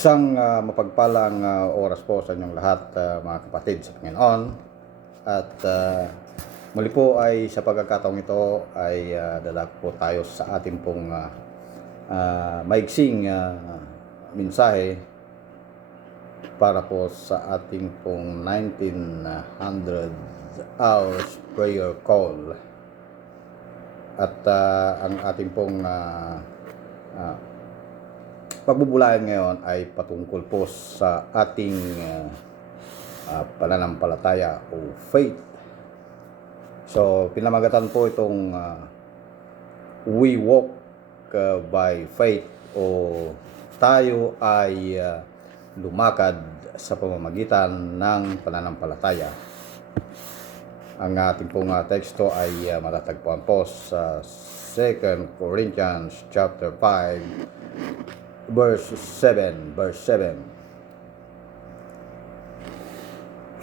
Isang mapagpalang oras po sa inyong lahat, mga kapatid sa Panginoon. At muli po ay sa pagkakataong ito ay dadako po tayo sa ating pong maiksing mensahe para po sa ating pong 1900 hours prayer call. At ang ating pong pagbubulayan ngayon ay patungkol po sa ating pananampalataya o faith. So, pinamagatan po itong we walk by faith o tayo ay lumakad sa pamamagitan ng pananampalataya. Ang ating pong teksto ay matatagpuan po sa 2 Corinthians chapter 5 verse 7.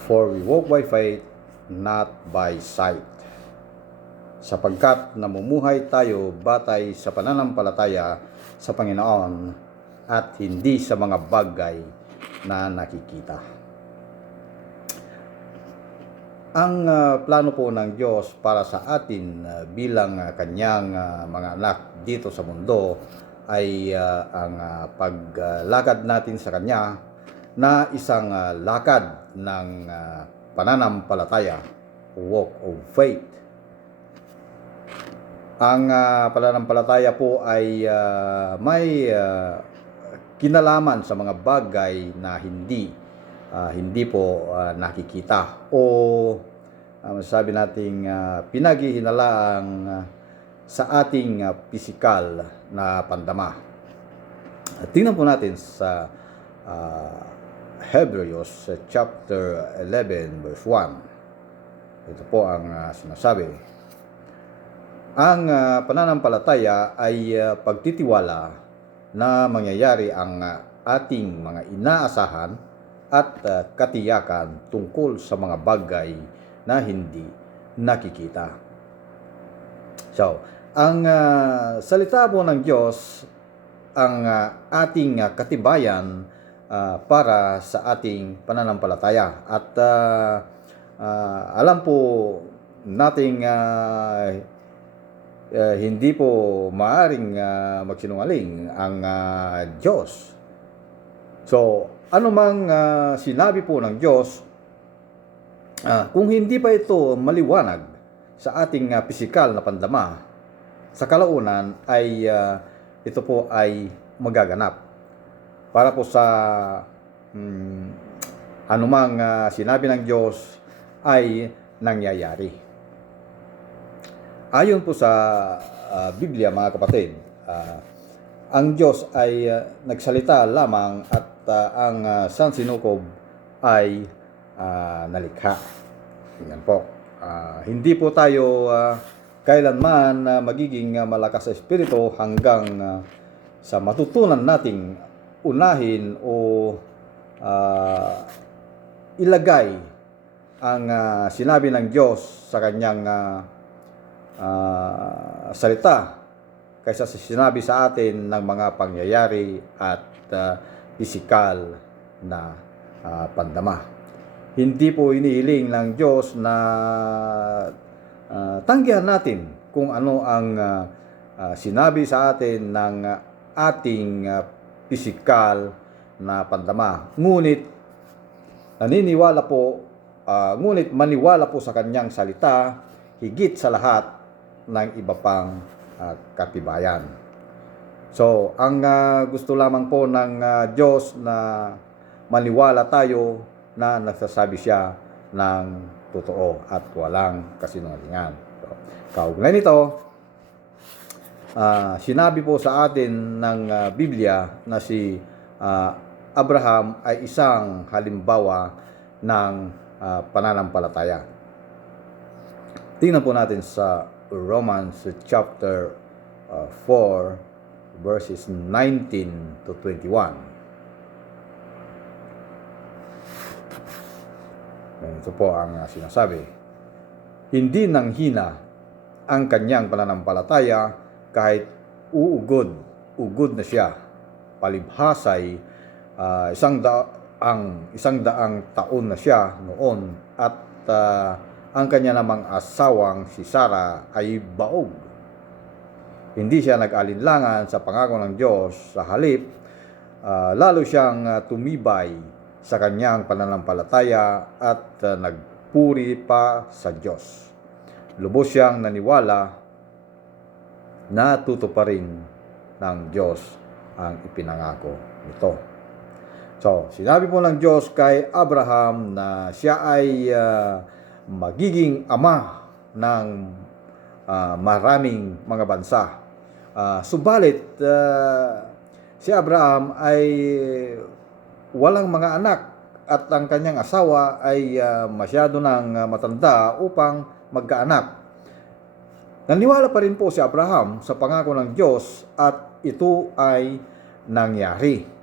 For we walk by faith, not by sight. Sapagkat namumuhay tayo batay sa pananampalataya sa Panginoon at hindi sa mga bagay na nakikita. Ang plano po ng Diyos para sa atin bilang kanyang mga anak dito sa mundo ay ang paglakad natin sa Kanya na isang lakad ng pananampalataya, walk of faith. Ang pananampalataya po ay may kinalaman sa mga bagay na hindi po nakikita o masasabi nating pinaghihinalaang sa ating pisikal na pandama. Tingnan po natin sa Hebrews chapter 11 verse 1. Ito po ang sinasabi. Ang pananampalataya ay pagtitiwala na mangyayari ang ating mga inaasahan at katiyakan tungkol sa mga bagay na hindi nakikita. So, ang salita po ng Diyos ang ating katibayan para sa ating pananampalataya. At alam po nating hindi po maaring magsinungaling ang Diyos. So, anumang sinabi po ng Diyos, kung hindi pa ito maliwanag sa ating pisikal na pandama, sa kalaunan ay ito po ay magaganap. Para po sa anumang sinabi ng Diyos ay nangyayari. Ayon po sa Biblia, mga kapatid, ang Diyos ay nagsalita lamang at ang sansinukob ay nalikha. Yan po. Hindi po tayo kailanman magiging malakas sa espiritu hanggang sa matutunan nating unahin o ilagay ang sinabi ng Diyos sa kanyang salita kaysa sa sinabi sa atin ng mga pangyayari at pisikal na pandama. Hindi po inihiling ng Diyos na tanggihan natin kung ano ang sinabi sa atin ng ating pisikal na pandama. Ngunit maniwala po sa kanyang salita higit sa lahat ng iba pang katibayan. So, ang gusto lamang po ng Diyos na maniwala tayo na nagsasabi siya ng totoo at walang kasinungalingan. So, kaugnay nito, sinabi po sa atin ng Biblia na si Abraham ay isang halimbawa ng pananampalataya. Tingnan po natin sa Romans chapter 4 verses 19 to 21. Ito po ang sinasabi. Hindi nanghina ang kanyang pananampalataya kahit ugod na siya. Palibhasay isang daang taon na siya noon at ang kanya namang asawang si Sarah ay baog. Hindi siya nag-alinlangan sa pangako ng Diyos, sa halip lalo siyang tumibay sa kanyang pananampalataya at nagpuri pa sa Diyos. Lubos siyang naniwala na tutuparin ng Diyos ang ipinangako nito. So, sinabi po ng Diyos kay Abraham na siya ay magiging ama ng maraming mga bansa. Subalit, si Abraham ay walang mga anak at ang kanyang asawa ay masyado nang matanda upang magkaanak. Naniwala pa rin po si Abraham sa pangako ng Diyos at ito ay nangyari.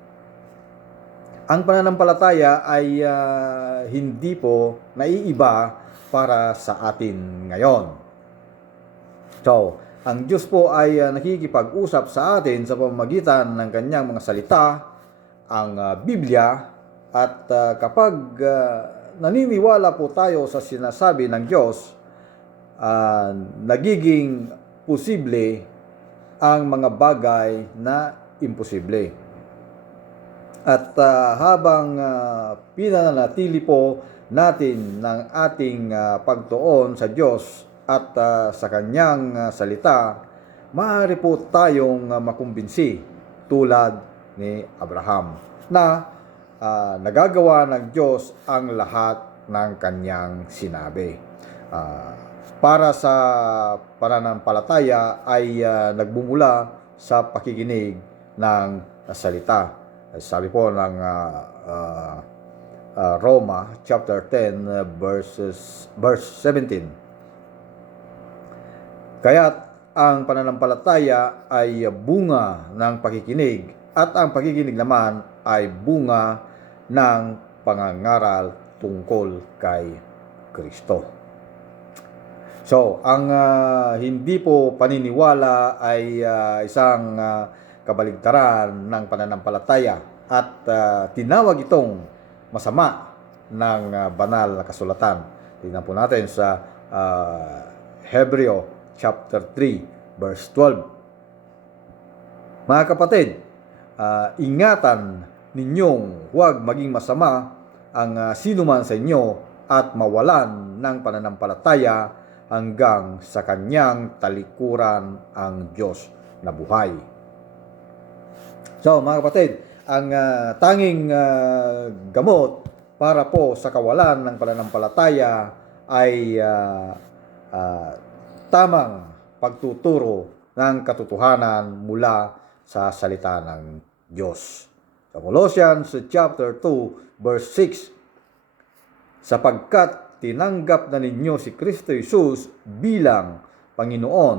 Ang pananampalataya ay hindi po naiiba para sa atin ngayon. So, ang Diyos po ay nakikipag-usap sa atin sa pamamagitan ng kanyang mga salita, ang Biblia, at kapag naniniwala po tayo sa sinasabi ng Diyos, nagiging posible ang mga bagay na imposible. At habang pinananatili po natin ng ating pagtuon sa Diyos at sa kanyang salita, maaari po tayong makumbinsi tulad ni Abraham na nagagawa ng Diyos ang lahat ng kanyang sinabi. Para sa pananampalataya ay nagbumula sa pakikinig ng salita. Sabi po ng Roma chapter 10 verse 17. Kaya't ang pananampalataya ay bunga ng pakikinig at ang pakikinig naman ay bunga ng pangangaral tungkol kay Kristo. So, ang hindi po paniniwala ay isang kabaligtaran ng pananampalataya at tinawag itong masama ng banal na kasulatan. Tingnan po natin sa Hebreo chapter 3 verse 12. Mga kapatid, ingatan ninyong huwag maging masama ang sinuman sa inyo at mawalan ng pananampalataya hanggang sa kanyang talikuran ang Diyos na buhay. So mga kapatid, ang tanging gamot para po sa kawalan ng pananampalataya ay tamang pagtuturo ng katotohanan mula sa salita ng Diyos. Sa Colossians chapter 2 verse 6, sapagkat tinanggap na ninyo si Kristo Jesus bilang Panginoon,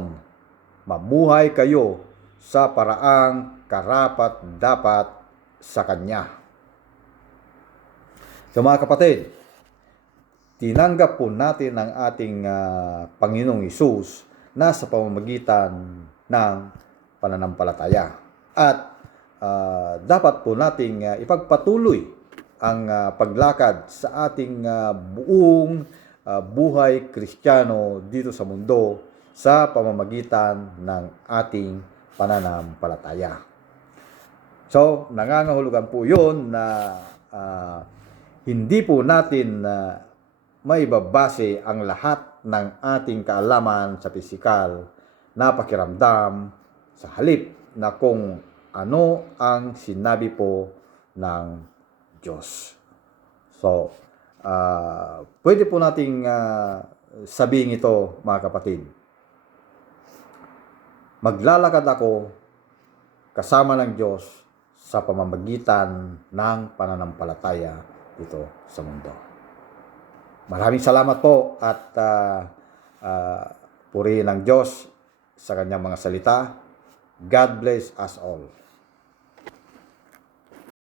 mamuhay kayo sa paraang karapat-dapat sa Kanya. So mga kapatid, tinanggap po natin ang ating Panginoong Hesus na sa pamamagitan ng pananampalataya. At dapat po nating ipagpatuloy ang paglakad sa ating buong buhay Kristiyano dito sa mundo sa pamamagitan ng ating pananampalataya. So, nangangahulugan po yun na hindi po natin maibabase ang lahat ng ating kaalaman sa pisikal na pakiramdam sa halip na kung ano ang sinabi po ng Diyos. So, pwede po nating sabihin ito, mga kapatid. Maglalakad ako kasama ng Diyos sa pamamagitan ng pananampalataya dito sa mundo. Maraming salamat po at purihin ng Diyos sa kanyang mga salita. God bless us all.